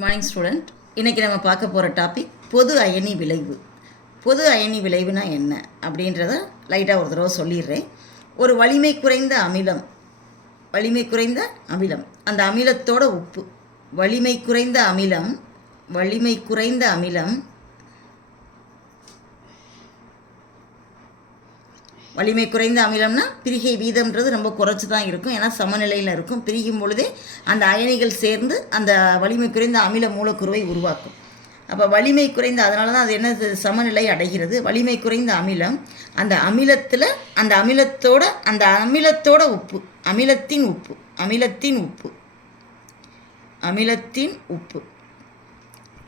Morning student. இன்றைக்கி நம்ம பார்க்க போகிற டாபிக் பொது அயனி விளைவு. பொது அயனி விளைவுனா என்ன அப்படின்றத லைட்டாக ஒரு தடவை சொல்லிடுறேன். ஒரு வலிமை குறைந்த அமிலம், அந்த அமிலத்தோட உப்பு, வலிமை குறைந்த அமிலம் வலிமை குறைந்த அமிலம்னா பிரிகை வீதம்ன்றது ரொம்ப குறைச்சி தான் இருக்கும். ஏன்னா சமநிலையில் இருக்கும். பிரிக்கும் பொழுதே அந்த அயனிகள் சேர்ந்து அந்த வலிமை குறைந்த அமில மூலக்கூறுவை உருவாக்கும். அப்போ வலிமை குறைந்த, அதனால தான் அது என்ன சமநிலை அடைகிறது. வலிமை குறைந்த அமிலம், அந்த அமிலத்தோட உப்பு, அமிலத்தின் உப்பு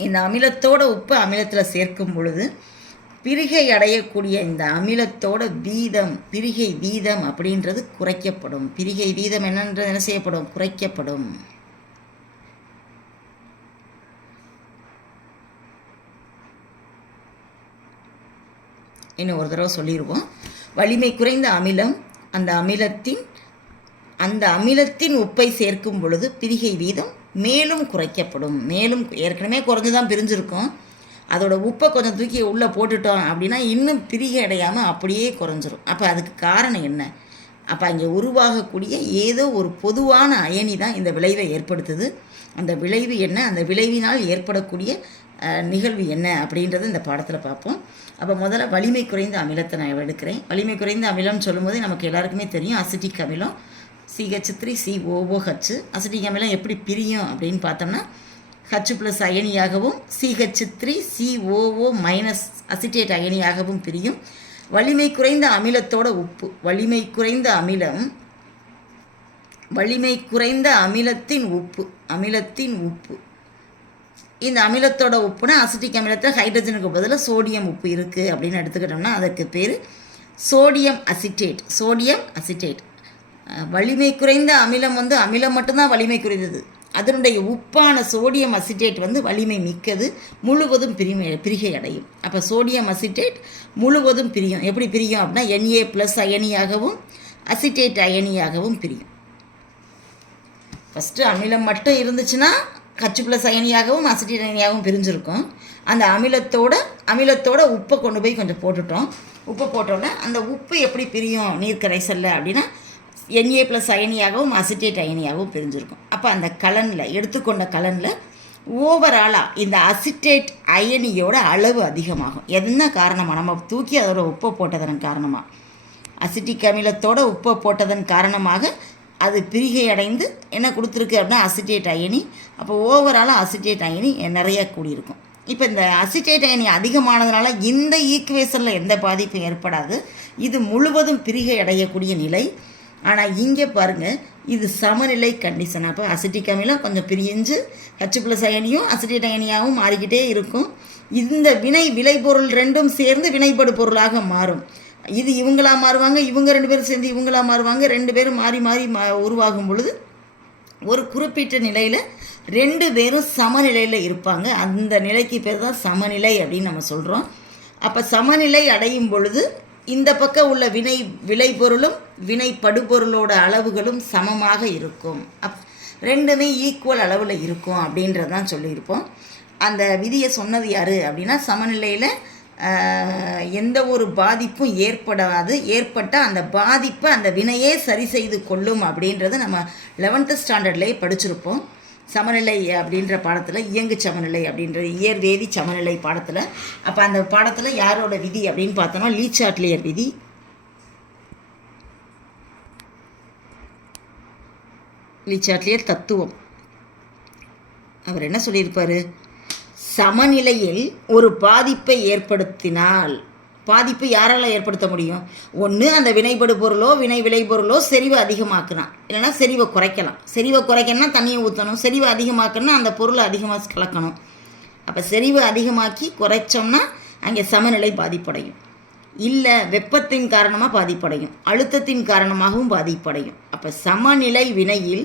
இந்த அமிலத்தோட உப்பு அமிலத்தில் சேர்க்கும் பொழுது பிரிகை அடையக்கூடிய இந்த அமிலத்தோட பிரிகை வீதம் அப்படின்றது குறைக்கப்படும். பிரிகை வீதம் என்ன செய்யப்படும்? குறைக்கப்படும். இன்னும் ஒரு தடவை சொல்லிடுவோம். வலிமை குறைந்த அமிலம், அந்த அமிலத்தின் உப்பை சேர்க்கும் பொழுது பிரிகை வீதம் மேலும் குறைக்கப்படும். ஏற்கனவே குறைஞ்சு தான் பிரிஞ்சிருக்கும். அதோட உப்பை கொஞ்சம் தூக்கி உள்ளே போட்டுட்டோம் அப்படின்னா இன்னும் பிரிகை அடையாமல் அப்படியே குறைஞ்சிரும். அப்போ அதுக்கு காரணம் என்ன? அப்போ அங்கே உருவாகக்கூடிய ஏதோ ஒரு பொதுவான அயனி தான் இந்த விளைவை ஏற்படுத்துது. அந்த விளைவு என்ன, அந்த விளைவினால் ஏற்படக்கூடிய நிகழ்வு என்ன அப்படின்றது இந்த பாடத்தில் பார்ப்போம். அப்போ முதல்ல வலிமை குறைந்த அமிலத்தை நான் எடுக்கிறேன். வலிமை குறைந்த அமிலம்னு சொல்லும்போது நமக்கு எல்லாருக்குமே தெரியும், அசிட்டிக் அமிலம் CH3COOH. அசிட்டிக் அமிலம் எப்படி பிரியும் அப்படின்னு பார்த்தோம்னா H+ அயனியாகவும் CH3COO- அசிட்டேட் அயனியாகவும் பிரியும். வலிமை குறைந்த அமிலத்தோட உப்பு, வலிமை குறைந்த அமிலத்தின் உப்பு, இந்த அமிலத்தோட உப்புனா அசிட்டிக் அமிலத்தில் ஹைட்ரஜனுக்கு பதிலாக சோடியம் உப்பு இருக்குது அப்படின்னு எடுத்துக்கிட்டோம்னா அதற்கு பேர் சோடியம் அசிட்டேட். வலிமை குறைந்த அமிலம் அமிலம் மட்டும்தான் வலிமை குறைந்தது. அதனுடைய உப்பான சோடியம் அசிட்டேட் வலிமை மிக்கது, முழுவதும் பிரிகை அடையும். அப்போ சோடியம் அசிட்டேட் முழுவதும் பிரியும். எப்படி பிரியும் அப்படின்னா Na+ அயனியாகவும் அசிட்டேட் அயனியாகவும் பிரியும். ஃபஸ்ட்டு அமிலம் மட்டும் இருந்துச்சுன்னா H+ அயனியாகவும் அசிட்டேட் அயனியாகவும் பிரிஞ்சிருக்கும். அந்த அமிலத்தோட உப்பை கொண்டு போய் கொஞ்சம் போட்டுட்டோம். உப்பை போட்டோன்னே அந்த உப்பு எப்படி பிரியும் நீர் கரைசலில் அப்படின்னா Na+ அயனியாகவும் அசிட்டேட் அயனியாகவும் பிரிஞ்சிருக்கும். அப்போ அந்த எடுத்துக்கொண்ட கலனில் ஓவராலாக இந்த அசிட்டேட் அயனியோட அளவு அதிகமாகும். என்ன காரணமாக? நம்ம தூக்கி அதோட உப்பை போட்டதன் காரணமாக, அசிட்டிக் அமிலத்தோட உப்பை போட்டதன் காரணமாக அது பிரிகை அடைந்து என்ன கொடுத்துருக்கு அப்படின்னா அசிட்டேட் அயனி. அப்போ ஓவராலாக அசிட்டேட் அயனி நிறைய கூடியிருக்கும். இப்போ இந்த அசிட்டேட் அயனி அதிகமானதுனால இந்த ஈக்குவேஷனில் எந்த பாதிப்பும் ஏற்படாது. இது முழுவதும் பிரிகை அடையக்கூடிய நிலை. ஆனால் இங்கே பாருங்கள், இது சமநிலை கண்டிஷன். அப்போ அசிட்டிக் அமிலம் கொஞ்சம் பிரிஞ்சு H+ அயனியும் அசிட்டேட் அயனியாகவும் மாறிக்கிட்டே இருக்கும். இந்த விளைபொருள் ரெண்டும் சேர்ந்து வினைப்படு பொருளாக மாறும். இது இவங்களா மாறுவாங்க, இவங்க 2 பேரும் சேர்ந்து இவங்களா மாறுவாங்க. 2 பேரும் மாறி உருவாகும் பொழுது ஒரு குறிப்பிட்ட நிலையில் 2 பேரும் சமநிலையில் இருப்பாங்க. அந்த நிலைக்கு பேர் தான் சமநிலை அப்படின்னு நம்ம சொல்கிறோம். அப்போ சமநிலை அடையும் பொழுது இந்த பக்கம் உள்ள விளைபொருளும் வினைப்படுபொருளோட அளவுகளும் சமமாக இருக்கும். ரெண்டுமே ஈக்குவல் அளவில் இருக்கும் அப்படின்றதான் சொல்லியிருப்போம். அந்த விதியை சொன்னது யார் அப்படின்னா, சமநிலையில் எந்த ஒரு பாதிப்பும் ஏற்படாது, ஏற்பட்டால் அந்த பாதிப்பை அந்த வினையே சரி செய்து கொள்ளும் அப்படின்றது நம்ம 11th ஸ்டாண்டர்ட்லேயே படிச்சிருப்போம். சமநிலை அப்படின்ற பாடத்தில் இயங்கு சமநிலை அப்படின்றது இயற்வேதி சமநிலை பாடத்தில். அப்போ அந்த பாடத்தில் யாரோட விதி அப்படின்னு பார்த்தோம்னா லீ சாட்லியர் விதி. லீ சாட்லியர் தத்துவம். அவர் என்ன சொல்லியிருப்பார்? சமநிலையில் ஒரு பாதிப்பை ஏற்படுத்தினால், பாதிப்பு யாரால் ஏற்படுத்த முடியும்? ஒன்று அந்த வினைபடு பொருளோ விளைபொருளோ செறிவை அதிகமாக்கலாம், இல்லைனா செறிவை குறைக்கலாம். செறிவை குறைக்கணும்னா தண்ணியை ஊற்றணும், செறிவை அதிகமாக்கணும்னா அந்த பொருளை அதிகமாக கலக்கணும். அப்போ செறிவை அதிகமாக்கி குறைச்சோம்னா அங்கே சமநிலை பாதிப்படையும். இல்லை வெப்பத்தின் காரணமாக பாதிப்படையும், அழுத்தத்தின் காரணமாகவும் பாதிப்படையும். அப்போ சமநிலை வினையில்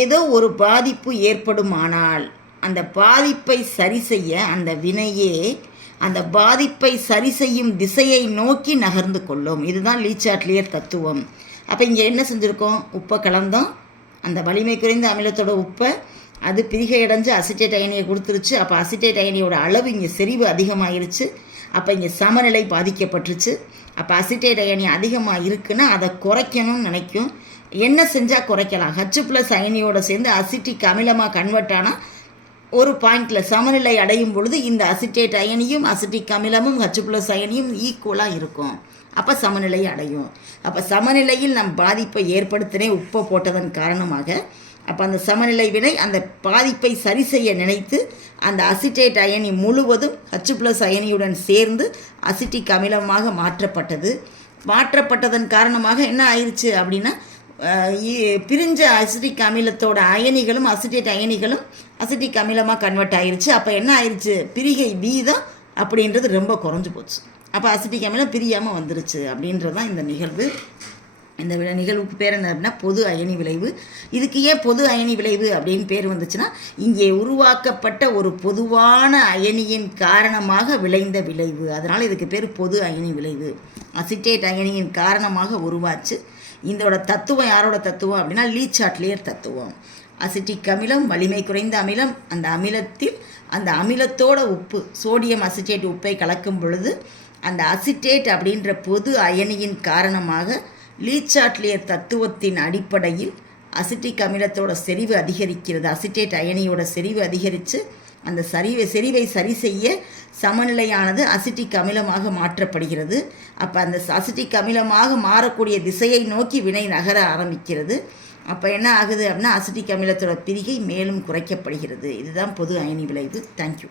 ஏதோ ஒரு பாதிப்பு ஏற்படுமானால் அந்த பாதிப்பை சரி செய்ய அந்த வினையே அந்த பாதிப்பை சரி செய்யும் திசையை நோக்கி நகர்ந்து கொள்ளும். இதுதான் லீ சாட்லியர் தத்துவம். அப்போ இங்கே என்ன செஞ்சுருக்கோம்? உப்பை கலந்தோம், அந்த வலிமை குறைந்த அமிலத்தோட உப்பை அது பிரிகை அடைஞ்சு அசிட்டேட் அயனியை கொடுத்துருச்சு. அப்போ அசிட்டேட் அயனியோட அளவு இங்கே செறிவு அதிகமாகிருச்சு. அப்போ இங்கே சமநிலை பாதிக்கப்பட்டுருச்சு. அப்போ அசிட்டேட் அயனி அதிகமாக இருக்குன்னா அதை குறைக்கணும்னு நினைக்கும். என்ன செஞ்சால் குறைக்கலாம்? H+ அயனியோட சேர்ந்து அசிட்டிக் அமிலமாக கன்வெர்ட் ஆனால் ஒரு பாயிண்டில் சமநிலை அடையும் பொழுது இந்த அசிட்டேட் அயனியும் அசிட்டிக் அமிலமும் H+ அயனியும் ஈக்குவலாக இருக்கும். அப்போ சமநிலை அடையும். அப்போ சமநிலையில் நம் பாதிப்பை ஏற்படுத்தினே உப்பை போட்டதன் காரணமாக அப்போ அந்த சமநிலை வினை அந்த பாதிப்பை சரி செய்ய நினைத்து அந்த அசிட்டேட் அயனி முழுவதும் H+ அயனியுடன் சேர்ந்து அசிட்டிக் அமிலமாக மாற்றப்பட்டதன் காரணமாக என்ன ஆயிடுச்சு அப்படின்னா பிரிஞ்ச அசிட்டிக் அமிலத்தோட அயனிகளும் அசிட்டேட் அயனிகளும் அசிட்டிக் அமிலமாக கன்வெர்ட் ஆயிடுச்சு. அப்போ என்ன ஆயிடுச்சு? பிரிகை வீதம் அப்படின்றது ரொம்ப குறைஞ்சி போச்சு. அப்போ அசிட்டிக் அமிலம் பிரியாமல் வந்துருச்சு அப்படின்றது தான் இந்த நிகழ்வு. இந்த நிகழ்வுக்கு பேர் என்ன அப்படின்னா பொது அயனி விளைவு. இதுக்கு ஏன் பொது அயனி விளைவு அப்படின்னு பேர் வந்துச்சுன்னா இங்கே உருவாக்கப்பட்ட ஒரு பொதுவான அயனியின் காரணமாக விளைந்த விளைவு. அதனால் இதுக்கு பேர் பொது அயனி விளைவு. அசிட்டேட் அயனியின் காரணமாக உருவாச்சு. இதோட தத்துவம் யாரோட தத்துவம் அப்படின்னா லீச்சாட்லியர் தத்துவம். அசிட்டிக் அமிலம் வலிமை குறைந்த அமிலம். அந்த அமிலத்தில் அந்த அமிலத்தோட உப்பு சோடியம் அசிட்டேட் உப்பை கலக்கும் பொழுது அந்த அசிட்டேட் அப்படின்ற பொது அயனியின் காரணமாக லீச்சாட்லியர் தத்துவத்தின் அடிப்படையில் அசிட்டிக் அமிலத்தோட செறிவு அதிகரிக்கிறது. அசிட்டேட் அயனியோட செறிவு அதிகரித்து அந்த செறிவை சரி செய்ய சமநிலையானது அசிட்டிக் அமிலமாக மாற்றப்படுகிறது. அப்போ அந்த அசிட்டிக் அமிலமாக மாறக்கூடிய திசையை நோக்கி வினை நகர ஆரம்பிக்கிறது. அப்போ என்ன ஆகுது அப்படின்னா அசிட்டிக் அமிலத்தோட பிரிகை மேலும் குறைக்கப்படுகிறது. இதுதான் பொது அயனி விளைவு. தேங்க்யூ.